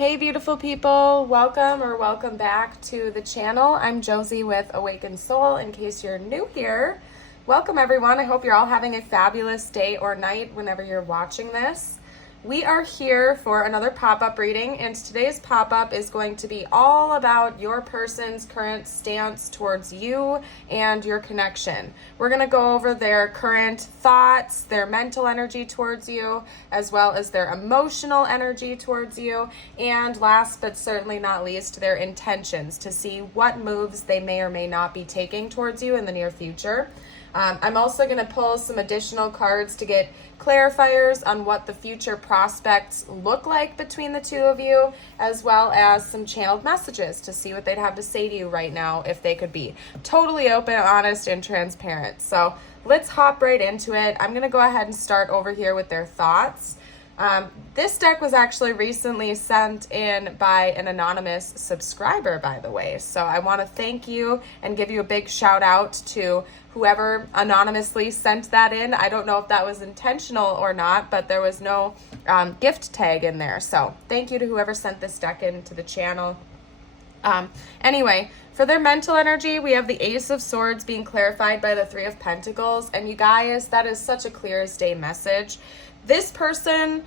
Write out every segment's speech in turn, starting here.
Hey beautiful people, welcome back to the channel. I'm Josie with Awakened Soul. In case you're new here, welcome everyone. I hope you're all having a fabulous day or night whenever you're watching this. We are here for another pop-up reading, and today's pop-up is going to be all about your person's current stance towards you and your connection. We're going to go over their current thoughts, their mental energy towards you, as well as their emotional energy towards you, and last but certainly not least, their intentions to see what moves they may or may not be taking towards you in the near future. I'm also going to pull some additional cards to get clarifiers on what the future prospects look like between the two of you, as well as some channeled messages to see what they'd have to say to you right now if they could be totally open, honest, and transparent. So let's hop right into it. I'm going to go ahead and start over here with their thoughts. This deck was actually recently sent in by an anonymous subscriber, by the way. So I want to thank you and give you a big shout out to whoever anonymously sent that in. I don't know if that was intentional or not, but there was no gift tag in there. So thank you to whoever sent this deck into the channel. Anyway, for their mental energy, we have the Ace of Swords being clarified by the Three of Pentacles. And you guys, that is such a clear as day message. This person,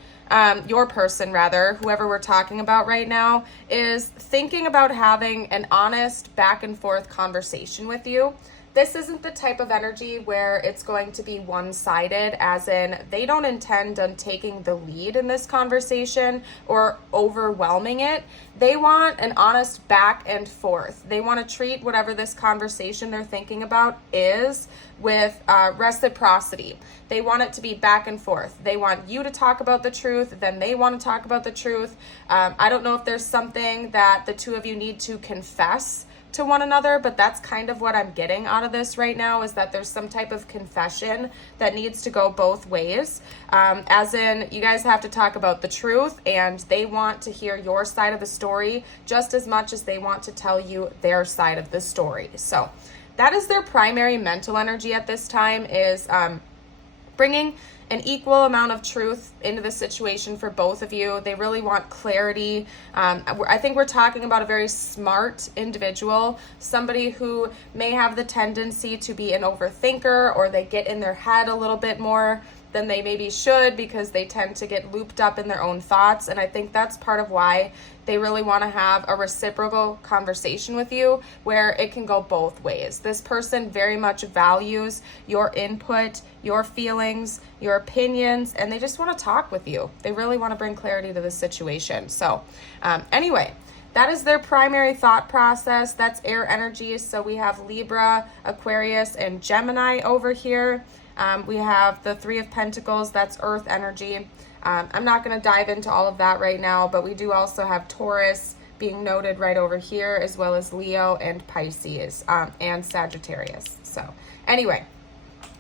your person rather, whoever we're talking about right now, is thinking about having an honest back and forth conversation with you. This isn't the type of energy where it's going to be one-sided, as in they don't intend on taking the lead in this conversation or overwhelming it. They want an honest back and forth. They want to treat whatever this conversation they're thinking about is with reciprocity. They want it to be back and forth. They want you to talk about the truth, then they want to talk about the truth. I don't know if there's something that the two of you need to confess to one another, but that's kind of what I'm getting out of this right now, is that there's some type of confession that needs to go both ways, as in you guys have to talk about the truth and they want to hear your side of the story just as much as they want to tell you their side of the story. So that is their primary mental energy at this time, is bringing an equal amount of truth into the situation for both of you. They really want clarity. I think we're talking about a very smart individual, somebody who may have the tendency to be an overthinker, or they get in their head a little bit more than they maybe should because they tend to get looped up in their own thoughts. And I think that's part of why they really want to have a reciprocal conversation with you where it can go both ways. This person very much values your input, your feelings, your opinions, and they just want to talk with you. They really want to bring clarity to the situation. So anyway, that is their primary thought process. That's air energy. So we have Libra, Aquarius, and Gemini over here. We have the Three of Pentacles, that's earth energy. I'm not going to dive into all of that right now, but we do also have Taurus being noted right over here, as well as Leo and Pisces, and Sagittarius. So anyway,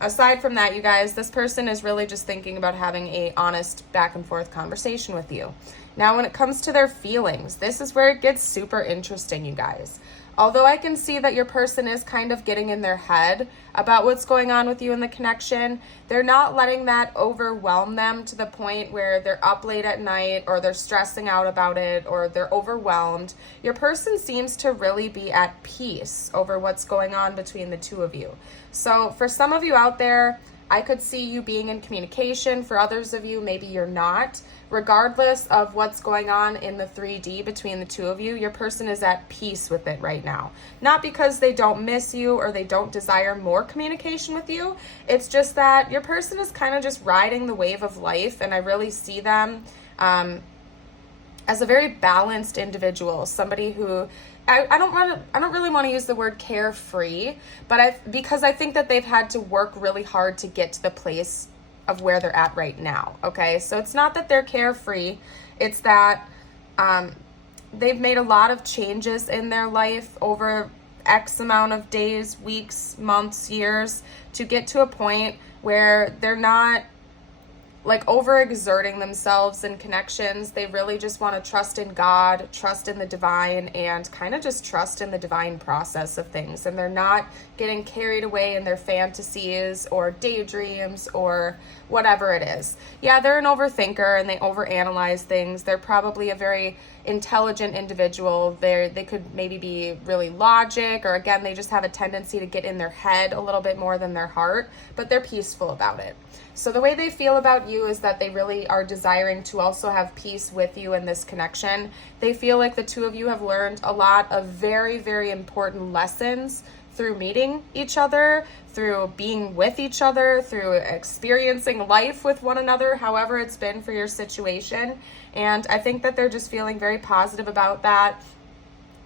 aside from that, you guys, this person is really just thinking about having a honest back and forth conversation with you. Now, when it comes to their feelings, this is where it gets super interesting, you guys. Although I can see that your person is kind of getting in their head about what's going on with you in the connection, they're not letting that overwhelm them to the point where they're up late at night or they're stressing out about it or they're overwhelmed. Your person seems to really be at peace over what's going on between the two of you. So for some of you out there, I could see you being in communication. For others of you, maybe you're not. Regardless of what's going on in the 3D between the two of you, your person is at peace with it right now. Not because they don't miss you or they don't desire more communication with you. It's just that your person is kind of just riding the wave of life, and I really see them as a very balanced individual, somebody who I don't really want to use the word carefree, but because I think that they've had to work really hard to get to the place of where they're at right now. Okay, so it's not that they're carefree, it's that they've made a lot of changes in their life over X amount of days, weeks, months, years, to get to a point where they're not like overexerting themselves in connections. They really just want to trust in God, trust in the divine, and kind of just trust in the divine process of things. And they're not getting carried away in their fantasies or daydreams or whatever it is. Yeah, they're an overthinker and they overanalyze things. They're probably a very intelligent individual. They could maybe be really logic, or again, they just have a tendency to get in their head a little bit more than their heart, but they're peaceful about it. So the way they feel about you is that they really are desiring to also have peace with you in this connection. They feel like the two of you have learned a lot of very, very important lessons through meeting each other, through being with each other, through experiencing life with one another, however it's been for your situation. And I think that they're just feeling very positive about that,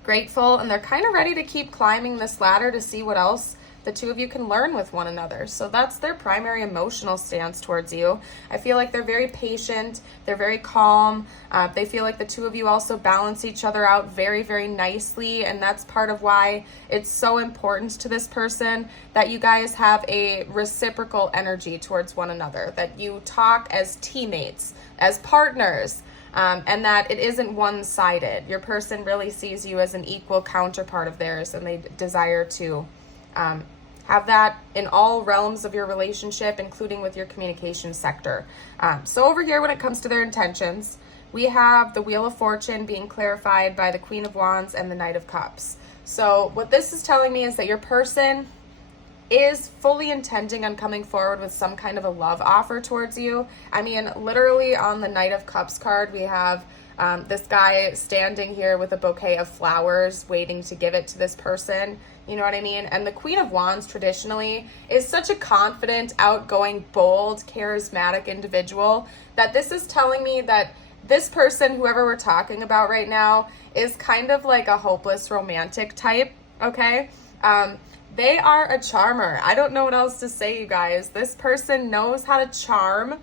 grateful, and they're kind of ready to keep climbing this ladder to see what else the two of you can learn with one another. So that's their primary emotional stance towards you. I feel like they're very patient, they're very calm. They feel like the two of you also balance each other out very, very nicely, and that's part of why it's so important to this person that you guys have a reciprocal energy towards one another, that you talk as teammates, as partners, and that it isn't one-sided. Your person really sees you as an equal counterpart of theirs, and they desire to have that in all realms of your relationship, including with your communication sector. So over here, when it comes to their intentions, we have the Wheel of Fortune being clarified by the Queen of Wands and the Knight of Cups. So what this is telling me is that your person is fully intending on coming forward with some kind of a love offer towards you. I mean, literally on the Knight of Cups card, we have this guy standing here with a bouquet of flowers waiting to give it to this person. You know what I mean? And the Queen of Wands traditionally is such a confident, outgoing, bold, charismatic individual that this is telling me that this person, whoever we're talking about right now, is kind of like a hopeless romantic type, okay? They are a charmer. I don't know what else to say, you guys. This person knows how to charm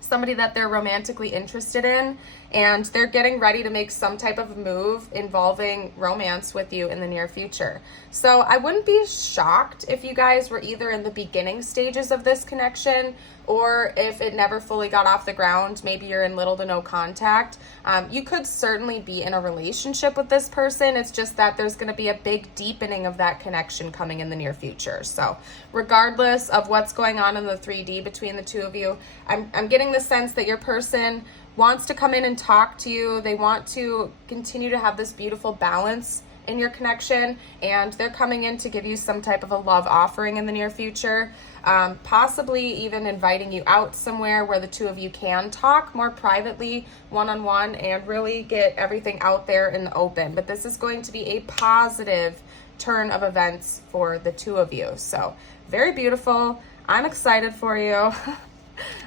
somebody that they're romantically interested in, and they're getting ready to make some type of move involving romance with you in the near future. So I wouldn't be shocked if you guys were either in the beginning stages of this connection, or if it never fully got off the ground, maybe you're in little to no contact. You could certainly be in a relationship with this person. It's just that there's going to be a big deepening of that connection coming in the near future. So regardless of what's going on in the 3D between the two of you, I'm getting the sense that your person wants to come in and talk to you. They want to continue to have this beautiful balance in your connection, and they're coming in to give you some type of a love offering in the near future, possibly even inviting you out somewhere where the two of you can talk more privately, one-on-one, and really get everything out there in the open. But this is going to be a positive turn of events for the two of you. So very beautiful. I'm excited for you.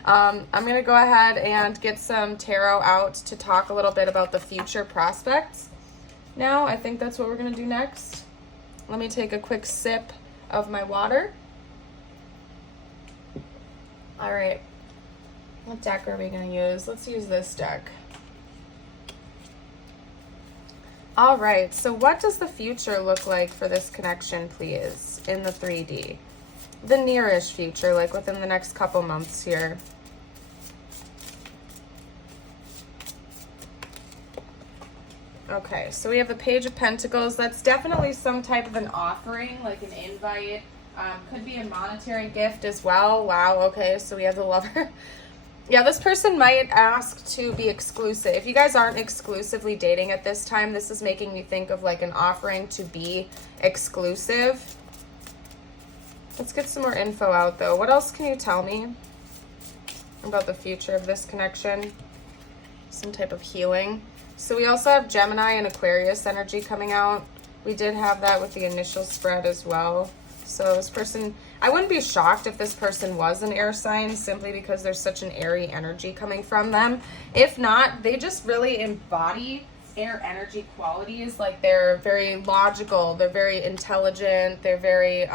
I'm going to go ahead and get some tarot out to talk a little bit about the future prospects. Now, I think that's what we're going to do next. Let me take a quick sip of my water. All right. What deck are we going to use? Let's use this deck. All right. So what does the future look like for this connection, please, in the 3D? The nearish future, like within the next couple months here. Okay, so we have the Page of Pentacles. That's definitely some type of an offering, like an invite. Could be a monetary gift as well. Wow, okay, so we have the Lover. Yeah, this person might ask to be exclusive. If you guys aren't exclusively dating at this time, this is making me think of like an offering to be exclusive. Let's get some more info out, though. What else can you tell me about the future of this connection? Some type of healing. So we also have Gemini and Aquarius energy coming out. We did have that with the initial spread as well. So this person, I wouldn't be shocked if this person was an air sign, simply because there's such an airy energy coming from them. If not, they just really embody air energy qualities. Like they're very logical, they're very intelligent, they're very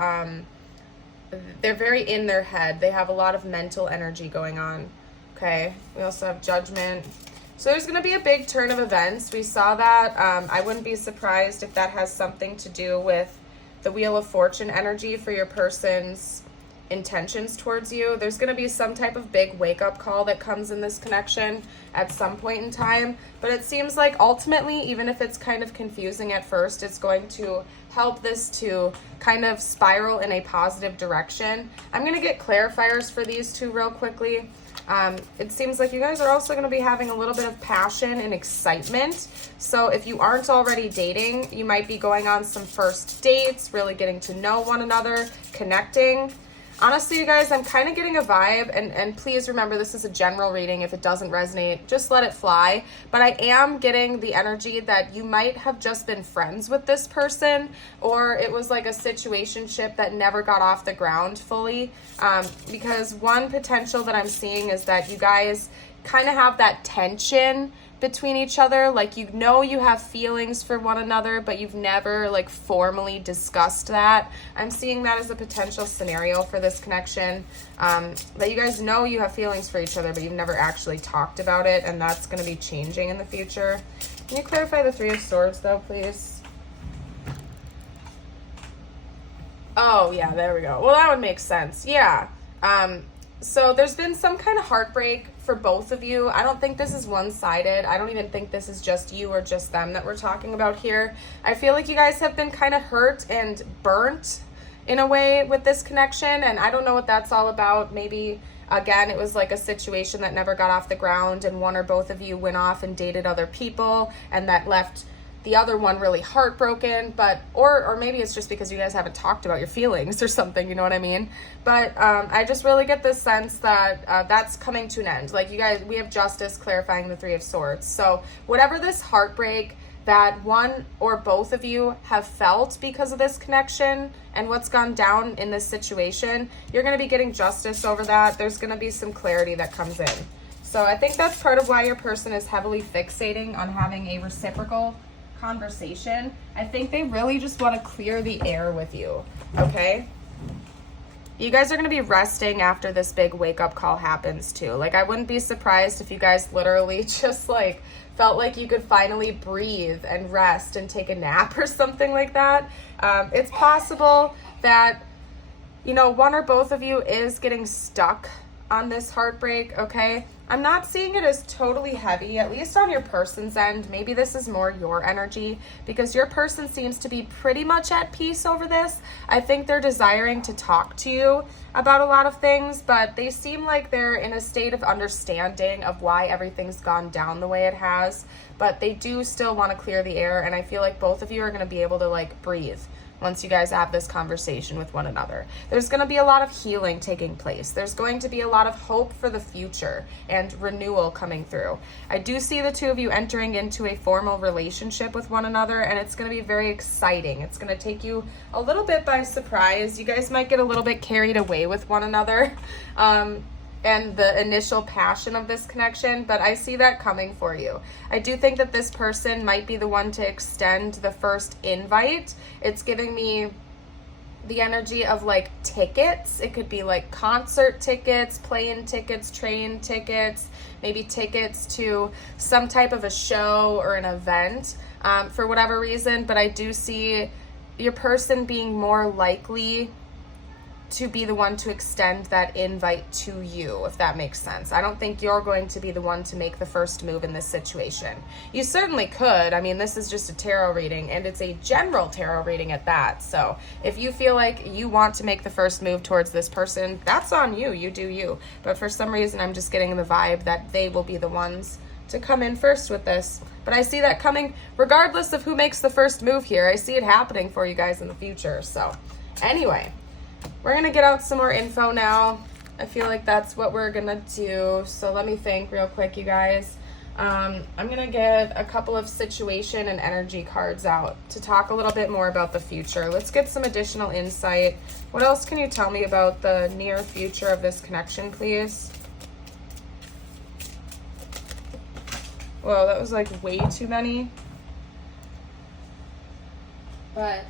in their head. They have a lot of mental energy going on. Okay, we also have Judgment. So there's going to be a big turn of events. We saw that. I wouldn't be surprised if that has something to do with the Wheel of Fortune energy for your person's intentions towards you. There's going to be some type of big wake-up call that comes in this connection at some point in time, but it seems like ultimately, even if it's kind of confusing at first, it's going to help this to kind of spiral in a positive direction. I'm going to get clarifiers for these two real quickly. It seems like you guys are also going to be having a little bit of passion and excitement. So if you aren't already dating, you might be going on some first dates, really getting to know one another, connecting. Honestly, you guys, I'm kind of getting a vibe, and please remember this is a general reading. If it doesn't resonate, just let it fly. But I am getting the energy that you might have just been friends with this person, or it was like a situationship that never got off the ground fully. Because one potential that I'm seeing is that you guys kind of have that tension between each other, like you know you have feelings for one another, but you've never like formally discussed that. I'm seeing that as a potential scenario for this connection, that you guys know you have feelings for each other, but you've never actually talked about it, and that's going to be changing in the future. Can you clarify the Three of Swords though, please? Oh yeah, there we go. Well, that would make sense. Yeah. So there's been some kind of heartbreak for both of you. I don't think this is one-sided. I don't even think this is just you or just them that we're talking about here. I feel like you guys have been kind of hurt and burnt in a way with this connection, and I don't know what that's all about. Maybe, again, it was like a situation that never got off the ground, and one or both of you went off and dated other people, and that left the other one really heartbroken, but or maybe it's just because you guys haven't talked about your feelings or something, you know what I mean? But I just really get this sense that that's coming to an end. Like you guys, we have Justice clarifying the Three of Swords. So whatever this heartbreak that one or both of you have felt because of this connection and what's gone down in this situation, you're going to be getting justice over that. There's going to be some clarity that comes in. So I think that's part of why your person is heavily fixating on having a reciprocal conversation. I think they really just want to clear the air with you, okay? You guys are going to be resting after this big wake-up call happens too. Like, I wouldn't be surprised if you guys literally just like felt like you could finally breathe and rest and take a nap or something like that. It's possible that, you know, one or both of you is getting stuck on this heartbreak, okay? I'm not seeing it as totally heavy, at least on your person's end. Maybe this is more your energy because your person seems to be pretty much at peace over this. I think they're desiring to talk to you about a lot of things, but they seem like they're in a state of understanding of why everything's gone down the way it has, but they do still want to clear the air, and I feel like both of you are going to be able to like breathe once you guys have this conversation with one another. There's going to be a lot of healing taking place. There's going to be a lot of hope for the future and renewal coming through. I do see the two of you entering into a formal relationship with one another, and it's going to be very exciting. It's going to take you a little bit by surprise. You guys might get a little bit carried away with one another. And the initial passion of this connection, but I see that coming for you. I do think that this person might be the one to extend the first invite. It's giving me the energy of like tickets. It could be like concert tickets, plane tickets, train tickets, maybe tickets to some type of a show or an event for whatever reason, but I do see your person being more likely to be the one to extend that invite to you, if that makes sense. I don't think you're going to be the one to make the first move in this situation. You certainly could. I mean, this is just a tarot reading, and it's a general tarot reading at that. So if you feel like you want to make the first move towards this person, that's on you. You do you. But for some reason, I'm just getting the vibe that they will be the ones to come in first with this. But I see that coming regardless of who makes the first move here. I see it happening for you guys in the future. So anyway, we're going to get out some more info now. I feel like that's what we're going to do. So let me think real quick, you guys. I'm going to get a couple of situation and energy cards out to talk a little bit more about the future. Let's get some additional insight. What else can you tell me about the near future of this connection, please? Whoa, that was like way too many. But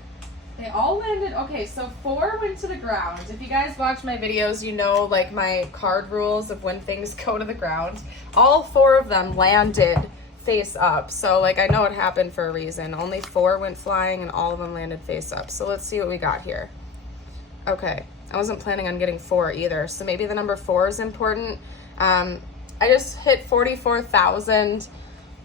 they all landed, okay, so 4 went to the ground. If you guys watch my videos, you know like my card rules of when things go to the ground. All 4 of them landed face up. So like I know it happened for a reason. Only 4 went flying and all of them landed face up. So let's see what we got here. Okay, I wasn't planning on getting 4 either. So maybe the number 4 is important. I just hit 44,000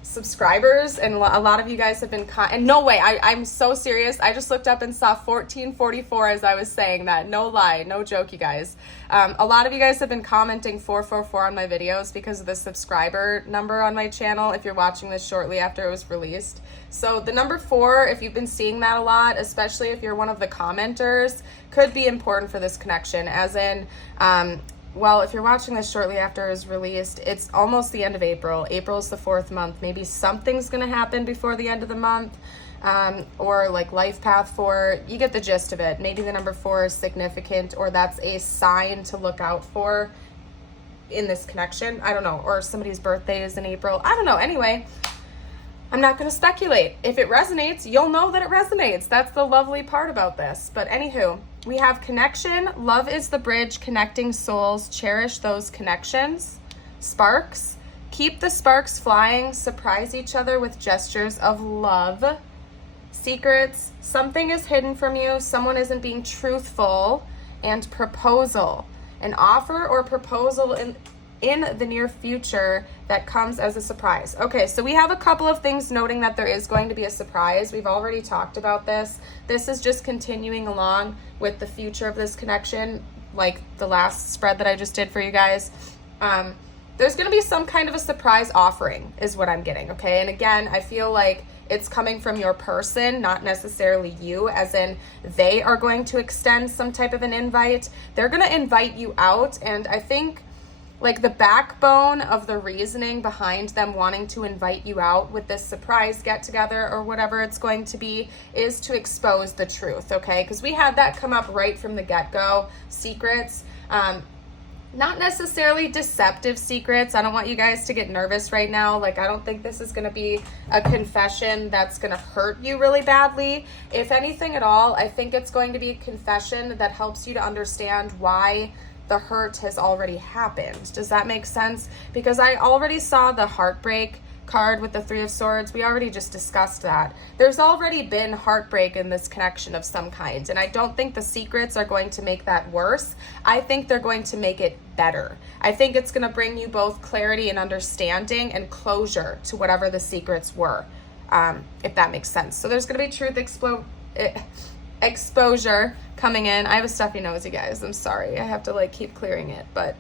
subscribers, and a lot of you guys have been and no way, I'm so serious. I just looked up and saw 1444 as I was saying that. No lie, no joke, you guys. A lot of you guys have been commenting 444 on my videos because of the subscriber number on my channel if you're watching this shortly after it was released. So the number 4, if you've been seeing that a lot, especially if you're one of the commenters, could be important for this connection, as in well, if you're watching this shortly after it was released, it's almost the end of April. April's the 4th month. Maybe something's going to happen before the end of the month, or like life path 4. You get the gist of it. Maybe the number 4 is significant, or that's a sign to look out for in this connection. I don't know. Or somebody's birthday is in April. I don't know. Anyway, I'm not going to speculate. If it resonates, you'll know that it resonates. That's the lovely part about this. But anywho, we have connection. Love is the bridge connecting souls. Cherish those connections. Sparks. Keep the sparks flying. Surprise each other with gestures of love. Secrets. Something is hidden from you. Someone isn't being truthful. And proposal. An offer or proposal in the near future that comes as a surprise. Okay, so we have a couple of things noting that there is going to be a surprise. We've already talked about this. This is just continuing along with the future of this connection, like the last spread that I just did for you guys. There's going to be some kind of a surprise offering is what I'm getting, okay? And again, I feel like it's coming from your person, not necessarily you, as in they are going to extend some type of an invite. They're going to invite you out, and I think like the backbone of the reasoning behind them wanting to invite you out with this surprise get together or whatever it's going to be is to expose the truth, okay? Because we had that come up right from the get-go. Secrets, not necessarily deceptive secrets. I don't want you guys to get nervous right now. Like, I don't think this is going to be a confession that's going to hurt you really badly. If anything at all, I think it's going to be a confession that helps you to understand why the hurt has already happened. Does that make sense? Because I already saw the heartbreak card with the 3 of Swords. We already just discussed that. There's already been heartbreak in this connection of some kind, and I don't think the secrets are going to make that worse. I think they're going to make it better. I think it's going to bring you both clarity and understanding and closure to whatever the secrets were, if that makes sense. So there's going to be truth exposure coming in. I have a stuffy nose, you guys. I'm sorry. I have to like keep clearing it, but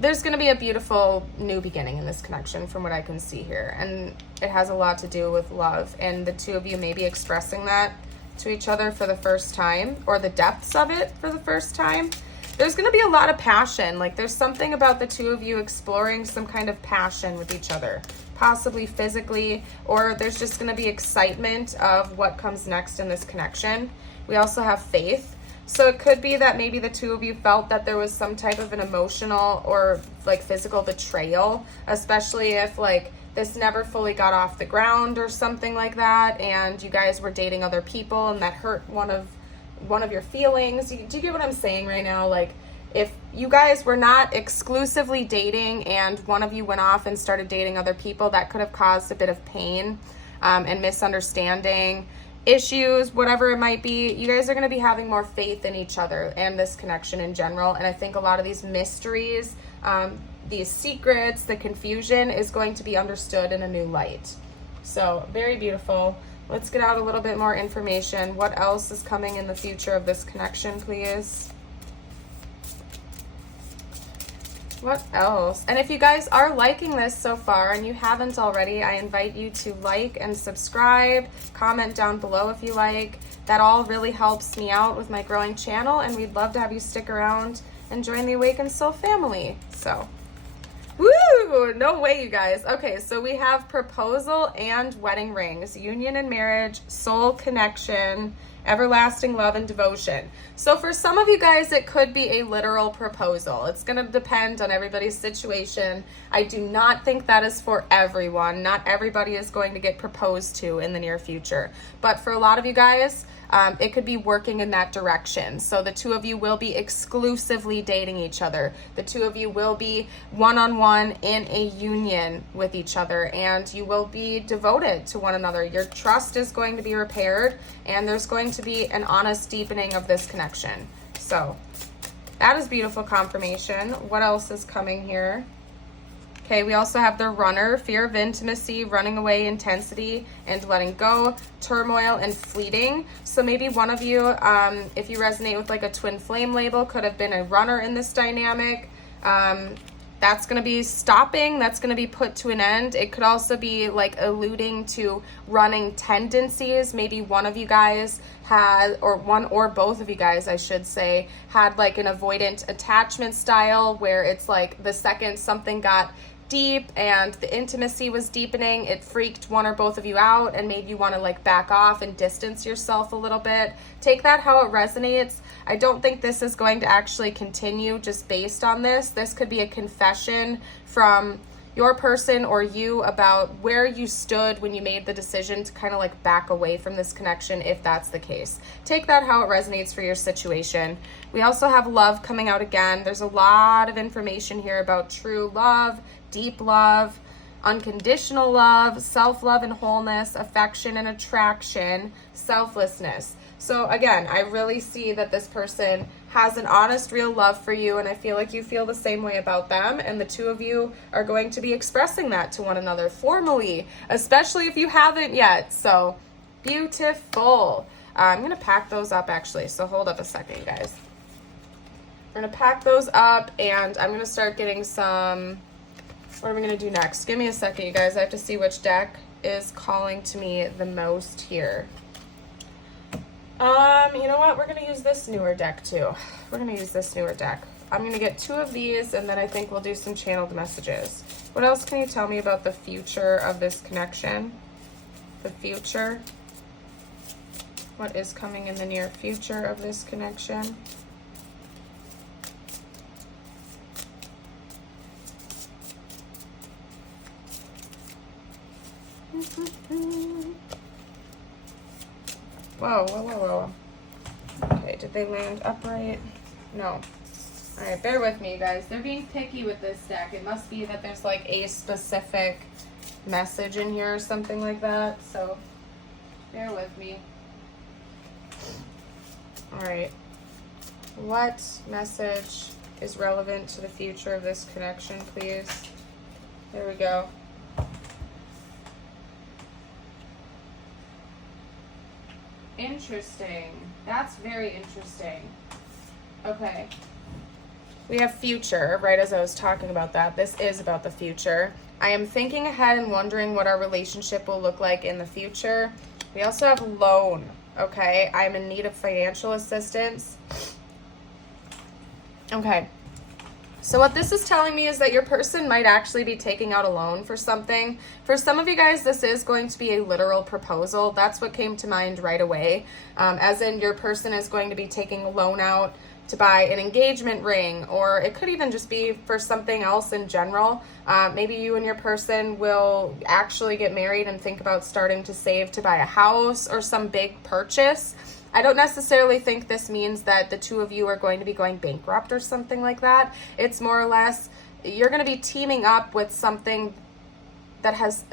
there's going to be a beautiful new beginning in this connection from what I can see here, and it has a lot to do with love, and the 2 of you may be expressing that to each other for the first time, or the depths of it for the first time. There's going to be a lot of passion. Like, there's something about the 2 of you exploring some kind of passion with each other, possibly physically, or there's just going to be excitement of what comes next in this connection. We also have faith. So it could be that maybe the 2 of you felt that there was some type of an emotional or like physical betrayal, especially if like this never fully got off the ground or something like that, and you guys were dating other people and that hurt one of your feelings. Do you get what I'm saying right now? Like, if you guys were not exclusively dating and one of you went off and started dating other people, that could have caused a bit of pain and misunderstanding, issues, whatever it might be. You guys are going to be having more faith in each other and this connection in general. And I think a lot of these mysteries, these secrets, the confusion is going to be understood in a new light. So very beautiful. Let's get out a little bit more information. What else is coming in the future of this connection, please? What else? And if you guys are liking this so far and you haven't already, I invite you to like and subscribe, comment down below if you like. That all really helps me out with my growing channel, and we'd love to have you stick around and join the Awakened Soul family. So, woo! No way, you guys. Okay, so we have proposal and wedding rings, union and marriage, soul connection, everlasting love and devotion. So for some of you guys, it could be a literal proposal. It's going to depend on everybody's situation. I do not think that is for everyone. Not everybody is going to get proposed to in the near future. But for a lot of you guys, it could be working in that direction. So the 2 of you will be exclusively dating each other. The 2 of you will be one-on-one in a union with each other, and you will be devoted to one another. Your trust is going to be repaired, and there's going to be an honest deepening of this connection. So that is beautiful confirmation. What else is coming here? Okay, we also have the runner, fear of intimacy, running away, intensity, and letting go, turmoil, and fleeting. So maybe one of you, if you resonate with like a twin flame label, could have been a runner in this dynamic. That's going to be stopping. That's going to be put to an end. It could also be like alluding to running tendencies. Maybe one of you guys had, or one or both of you guys, I should say, had like an avoidant attachment style where it's like the second something got deep and the intimacy was deepening, it freaked one or both of you out and made you want to like back off and distance yourself a little bit. Take that how it resonates. I don't think this is going to actually continue just based on this. This could be a confession from your person or you about where you stood when you made the decision to kind of like back away from this connection, if that's the case. Take that how it resonates for your situation. We also have love coming out again. There's a lot of information here about true love, deep love, unconditional love, self-love and wholeness, affection and attraction, selflessness. So again, I really see that this person has an honest, real love for you, and I feel like you feel the same way about them, and the two of you are going to be expressing that to one another formally, especially if you haven't yet. So beautiful. I'm going to pack those up actually, so hold up a second, you guys. We're going to pack those up, and I'm going to start getting some... What are we going to do next? Give me a second, you guys. I have to see which deck is calling to me the most here. You know what? We're going to use this newer deck too. We're going to use this newer deck. I'm going to get two of these, and then I think we'll do some channeled messages. What else can you tell me about the future of this connection? The future. What is coming in the near future of this connection? Whoa, whoa, whoa, whoa. Okay, did they land upright? No. Alright, bear with me, you guys. They're being picky with this deck. It must be that there's like a specific message in here or something like that. So, bear with me. Alright. What message is relevant to the future of this connection, please? There we go. Interesting. That's very interesting. Okay. We have future, right as I was talking about that. This is about the future. I am thinking ahead and wondering what our relationship will look like in the future. We also have loan, okay? I'm in need of financial assistance. Okay. So what this is telling me is that your person might actually be taking out a loan for something. For some of you guys, this is going to be a literal proposal. That's what came to mind right away. As in your person is going to be taking a loan out to buy an engagement ring, or it could even just be for something else in general. Maybe you and your person will actually get married and think about starting to save to buy a house or some big purchase. I don't necessarily think this means that the two of you are going to be going bankrupt or something like that. It's more or less you're going to be teaming up with something that has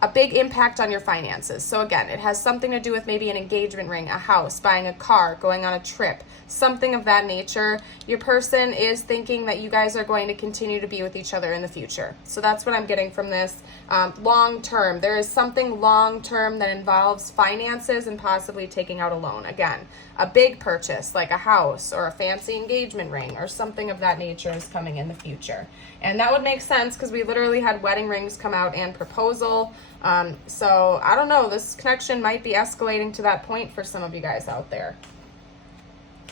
a big impact on your finances. So again, it has something to do with maybe an engagement ring, a house, buying a car, going on a trip, something of that nature. Your person is thinking that you guys are going to continue to be with each other in the future. So that's what I'm getting from this. Long term, there is something long term that involves finances and possibly taking out a loan. Again, a big purchase like a house or a fancy engagement ring or something of that nature is coming in the future. And that would make sense because we literally had wedding rings come out and proposal. So I don't know, this connection might be escalating to that point for some of you guys out there.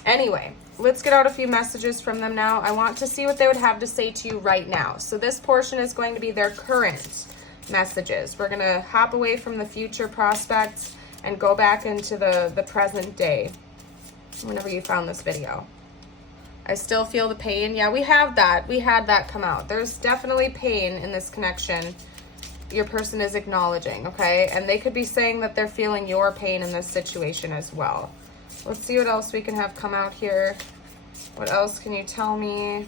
Anyway, let's get out a few messages from them now. I want to see what they would have to say to you right now. So this portion is going to be their current messages. We're going to hop away from the future prospects and go back into the present day whenever you found this video. I still feel the pain. Yeah, we have that. We had that come out. There's definitely pain in this connection your person is acknowledging, okay? And they could be saying that they're feeling your pain in this situation as well. Let's see what else we can have come out here. What else can you tell me?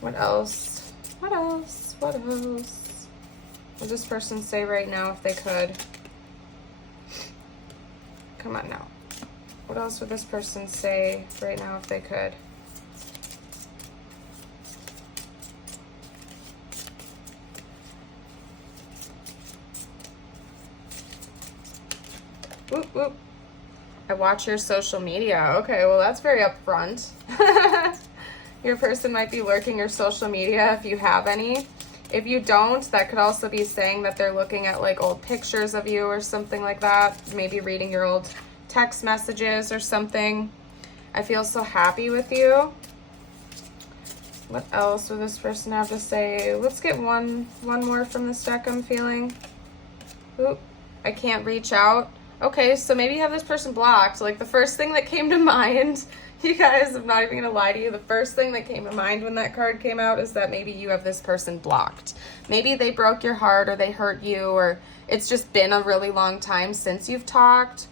What else? What else? What else? What does this person say right now if they could? Come on now. What else would this person say right now if they could? Whoop, whoop. I watch your social media. Okay, well, that's very upfront. Your person might be lurking your social media if you have any. If you don't, that could also be saying that they're looking at like old pictures of you or something like that. Maybe reading your old text messages or something. I feel so happy with you. What else would this person have to say? Let's get one more from this deck, I'm feeling. Oop, I can't reach out. Okay, so maybe you have this person blocked. Like the first thing that came to mind, you guys, I'm not even gonna lie to you, the first thing that came to mind when that card came out is that maybe you have this person blocked. Maybe they broke your heart or they hurt you, or it's just been a really long time since you've talked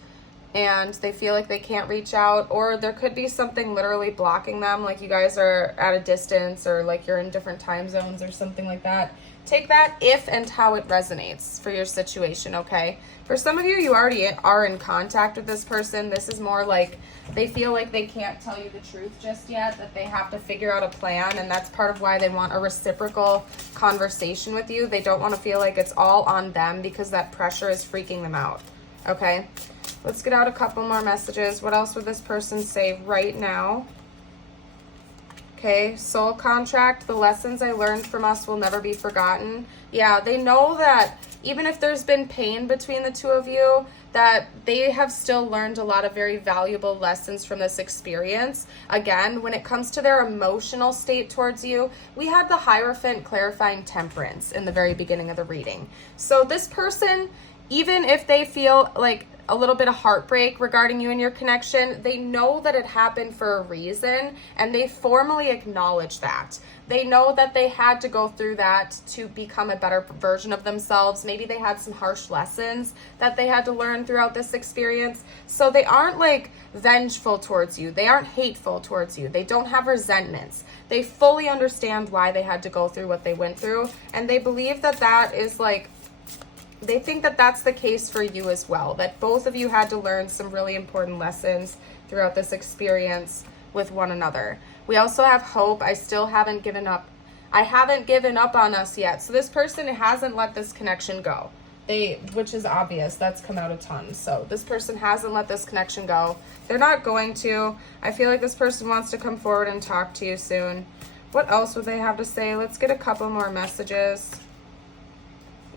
and they feel like they can't reach out, or there could be something literally blocking them, like you guys are at a distance or like you're in different time zones or something like that. Take that if and how it resonates for your situation, okay? For some of you, you already are in contact with this person. This is more like they feel like they can't tell you the truth just yet, that they have to figure out a plan, and that's part of why they want a reciprocal conversation with you. They don't want to feel like it's all on them because that pressure is freaking them out, okay? Let's get out a couple more messages. What else would this person say right now? Okay, soul contract, the lessons I learned from us will never be forgotten. Yeah, they know that even if there's been pain between the two of you, that they have still learned a lot of very valuable lessons from this experience. Again, when it comes to their emotional state towards you, we had the Hierophant clarifying temperance in the very beginning of the reading. So this person, even if they feel like a little bit of heartbreak regarding you and your connection, they know that it happened for a reason, and they formally acknowledge that. They know that they had to go through that to become a better version of themselves. Maybe they had some harsh lessons that they had to learn throughout this experience. So they aren't like vengeful towards you. They aren't hateful towards you. They don't have resentments. They fully understand why they had to go through what they went through, and they believe that that is like, they think that that's the case for you as well, that both of you had to learn some really important lessons throughout this experience with one another. We also have hope. I still haven't given up. I haven't given up on us yet. So this person hasn't let this connection go. Which is obvious. That's come out a ton. So this person hasn't let this connection go. They're not going to. I feel like this person wants to come forward and talk to you soon. What else would they have to say? Let's get a couple more messages.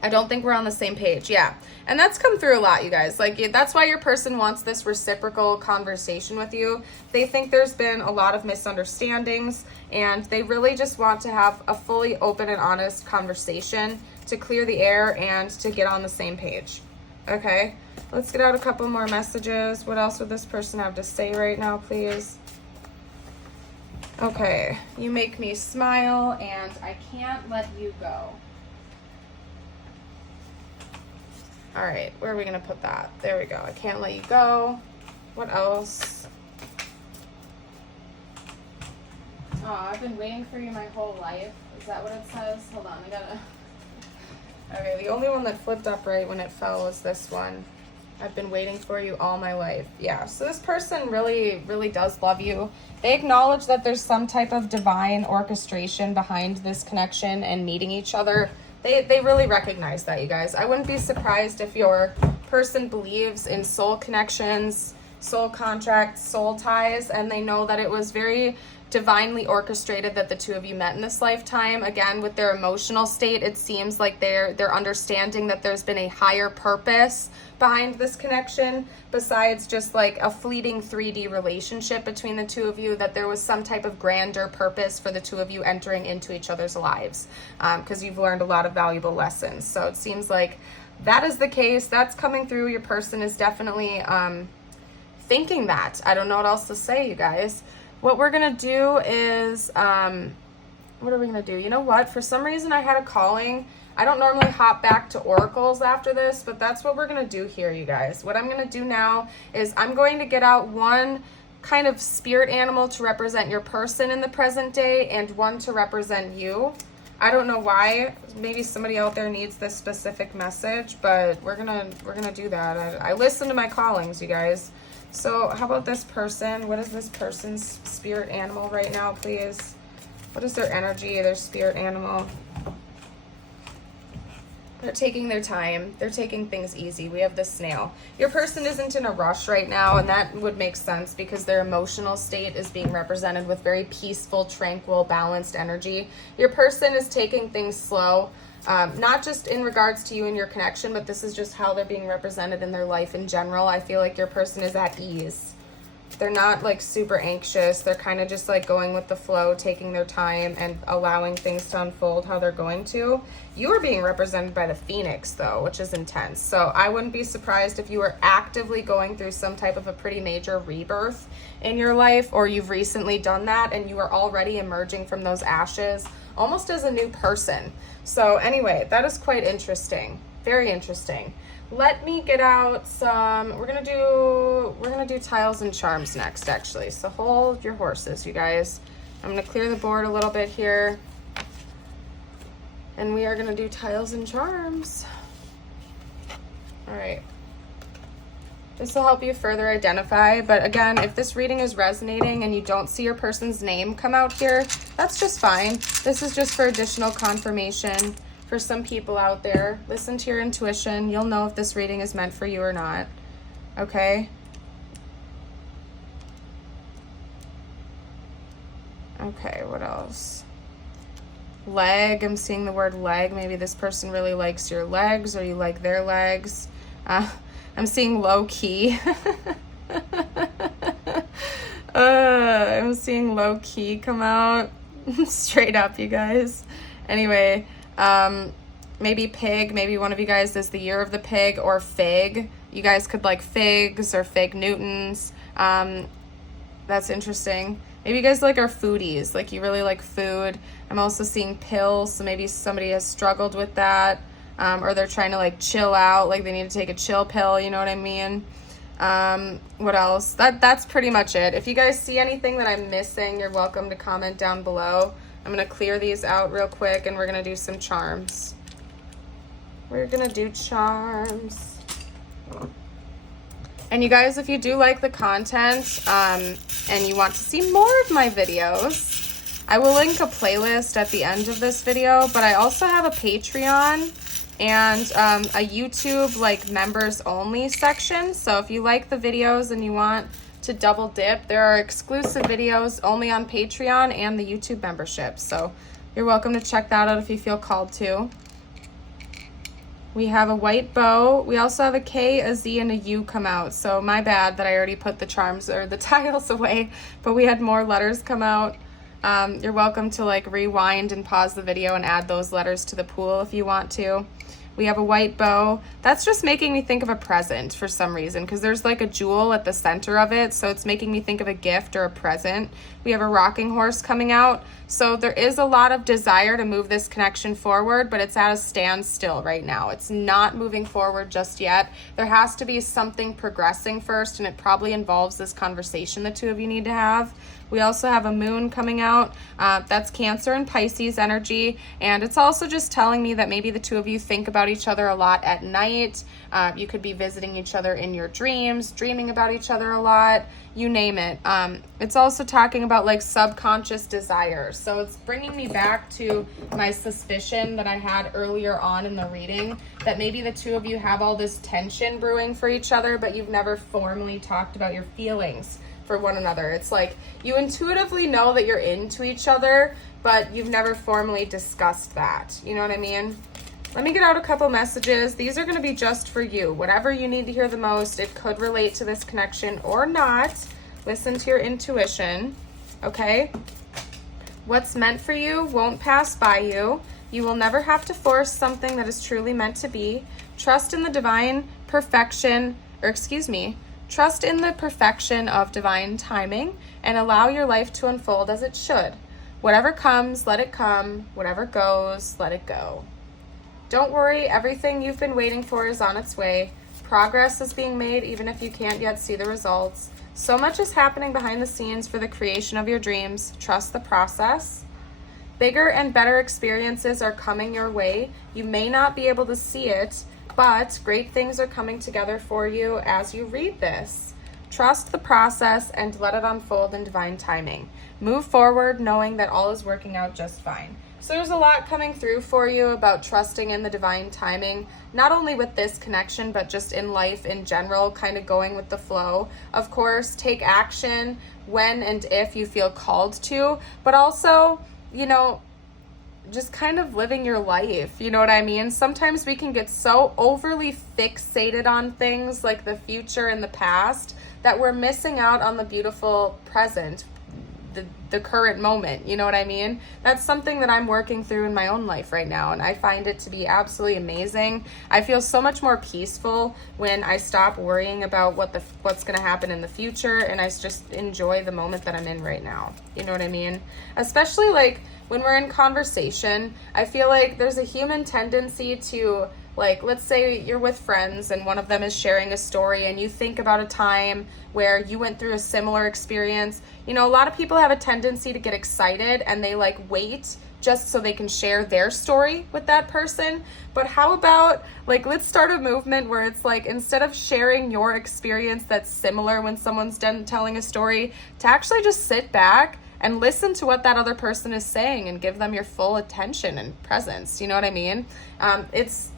I don't think we're on the same page. Yeah. And that's come through a lot, you guys. Like, that's why your person wants this reciprocal conversation with you. They think there's been a lot of misunderstandings, and they really just want to have a fully open and honest conversation to clear the air and to get on the same page. Okay. Let's get out a couple more messages. What else would this person have to say right now, please? Okay. You make me smile, and I can't let you go. All right, where are we gonna put that? There we go. I can't let you go. What else? Oh, I've been waiting for you my whole life. Is that what it says? Hold on, I gotta... Okay, the only one that flipped up right when it fell was this one. I've been waiting for you all my life. Yeah, so this person really, really does love you. They acknowledge that there's some type of divine orchestration behind this connection and meeting each other. They really recognize that, you guys. I wouldn't be surprised if your person believes in soul connections, soul contracts, soul ties, and they know that it was very divinely orchestrated that the two of you met in this lifetime. Again, with their emotional state, it seems like they're understanding that there's been a higher purpose behind this connection besides just like a fleeting 3D relationship between the two of you, that there was some type of grander purpose for the two of you entering into each other's lives, because you've learned a lot of valuable lessons. So it seems like that is the case. That's coming through. Your person is definitely thinking that. I don't know what else to say, you guys. What we're going to do is, what are we going to do? You know what? For some reason, I had a calling. I don't normally hop back to oracles after this, but that's what we're going to do here, you guys. What I'm going to do now is I'm going to get out one kind of spirit animal to represent your person in the present day and one to represent you. I don't know why. Maybe somebody out there needs this specific message, but we're gonna do that. I listen to my callings, you guys. So how about this person? What is this person's spirit animal right now, please? What is their energy, their spirit animal? They're taking their time. They're taking things easy. We have the snail. Your person isn't in a rush right now, and that would make sense because their emotional state is being represented with very peaceful, tranquil, balanced energy. Your person is taking things slow, not just in regards to you and your connection, but this is just how they're being represented in their life in general. I feel like your person is at ease. They're not like super anxious. They're kind of just like going with the flow, taking their time and allowing things to unfold how they're going to. You are being represented by the Phoenix though, which is intense. So I wouldn't be surprised if you were actively going through some type of a pretty major rebirth in your life, or you've recently done that and you are already emerging from those ashes almost as a new person. So anyway, that is quite interesting. Very interesting. Let me get out some, we're gonna do tiles and charms next actually. So hold your horses, you guys. I'm gonna clear the board a little bit here. And we are gonna do tiles and charms. All right. This will help you further identify, but again, if this reading is resonating and you don't see your person's name come out here, that's just fine. This is just for additional confirmation. For some people out there, listen to your intuition. You'll know if this reading is meant for you or not. Okay? Okay, what else? Leg. I'm seeing the word leg. Maybe this person really likes your legs or you like their legs. I'm seeing low key. I'm seeing low key come out. Straight up, you guys. Anyway. Maybe pig, maybe one of you guys is the year of the pig, or fig. You guys could like figs or fig Newtons. That's interesting. Maybe you guys like are foodies, like you really like food. I'm also seeing pills, so maybe somebody has struggled with that, or they're trying to like chill out, like they need to take a chill pill, you know what I mean? What else? That's pretty much it. If you guys see anything that I'm missing, you're welcome to comment down below. I'm going to clear these out real quick and we're going to do some charms. We're going to do charms. And you guys, if you do like the content and you want to see more of my videos, I will link a playlist at the end of this video, but I also have a Patreon and a YouTube like members only section. So if you like the videos and you want to double dip, there are exclusive videos only on Patreon and the YouTube membership. So you're welcome to check that out if you feel called to. We have a white bow. We also have a K, a Z, and a U come out. So my bad that I already put the charms or the tiles away, but we had more letters come out. You're welcome to like rewind and pause the video and add those letters to the pool if you want to. We have a white bow. That's just making me think of a present for some reason because there's like a jewel at the center of it. So it's making me think of a gift or a present. We have a rocking horse coming out. So there is a lot of desire to move this connection forward, but it's at a standstill right now. It's not moving forward just yet. There has to be something progressing first, and it probably involves this conversation the two of you need to have. We also have a moon coming out. That's Cancer and Pisces energy. And it's also just telling me that maybe the two of you think about each other a lot at night. You could be visiting each other in your dreams, dreaming about each other a lot, you name it. It's also talking about like subconscious desires. So it's bringing me back to my suspicion that I had earlier on in the reading, that maybe the two of you have all this tension brewing for each other, but you've never formally talked about your feelings for one another. It's like you intuitively know that you're into each other, but you've never formally discussed that. You know what I mean? Let me get out a couple messages. These are going to be just for you. Whatever you need to hear the most. It could relate to this connection or not. Listen to your intuition. Okay? What's meant for you won't pass by you. You will never have to force something that is truly meant to be. Trust in the divine perfection, trust in the perfection of divine timing and allow your life to unfold as it should. Whatever comes, let it come. Whatever goes, let it go. Don't worry, everything you've been waiting for is on its way. Progress is being made even if you can't yet see the results. So much is happening behind the scenes for the creation of your dreams. Trust the process. Bigger and better experiences are coming your way. You may not be able to see it, but great things are coming together for you as you read this. Trust the process and let it unfold in divine timing. Move forward knowing that all is working out just fine. So there's a lot coming through for you about trusting in the divine timing, not only with this connection, but just in life in general, kind of going with the flow. Of course, take action when and if you feel called to, but also, you know, just kind of living your life. You know what I mean? Sometimes we can get so overly fixated on things like the future and the past that we're missing out on the beautiful present, the current moment. You know what I mean? That's something that I'm working through in my own life right now, and I find it to be absolutely amazing. I feel so much more peaceful when I stop worrying about what's going to happen in the future, and I just enjoy the moment that I'm in right now. You know what I mean? Especially like when we're in conversation, I feel like there's a human tendency to, like, let's say you're with friends and one of them is sharing a story and you think about a time where you went through a similar experience. You know, a lot of people have a tendency to get excited and they like wait just so they can share their story with that person. But how about, like, let's start a movement where it's like, instead of sharing your experience that's similar when someone's done telling a story, to actually just sit back and listen to what that other person is saying and give them your full attention and presence. You know what I mean? It's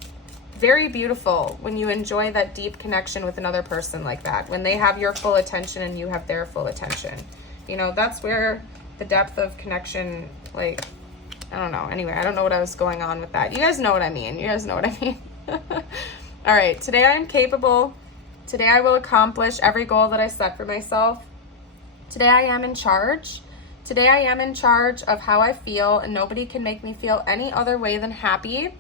very beautiful when you enjoy that deep connection with another person like that, when they have your full attention and you have their full attention. You know, that's where the depth of connection, like, I don't know. Anyway, I don't know what I was going on with that. You guys know what I mean. All right. Today I am capable. Today I will accomplish every goal that I set for myself. Today I am in charge. Today I am in charge of how I feel, and nobody can make me feel any other way than happy.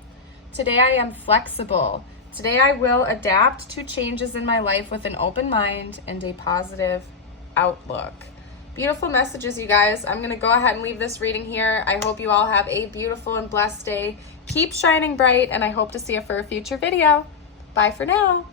Today I am flexible. Today I will adapt to changes in my life with an open mind and a positive outlook. Beautiful messages, you guys. I'm going to go ahead and leave this reading here. I hope you all have a beautiful and blessed day. Keep shining bright, and I hope to see you for a future video. Bye for now.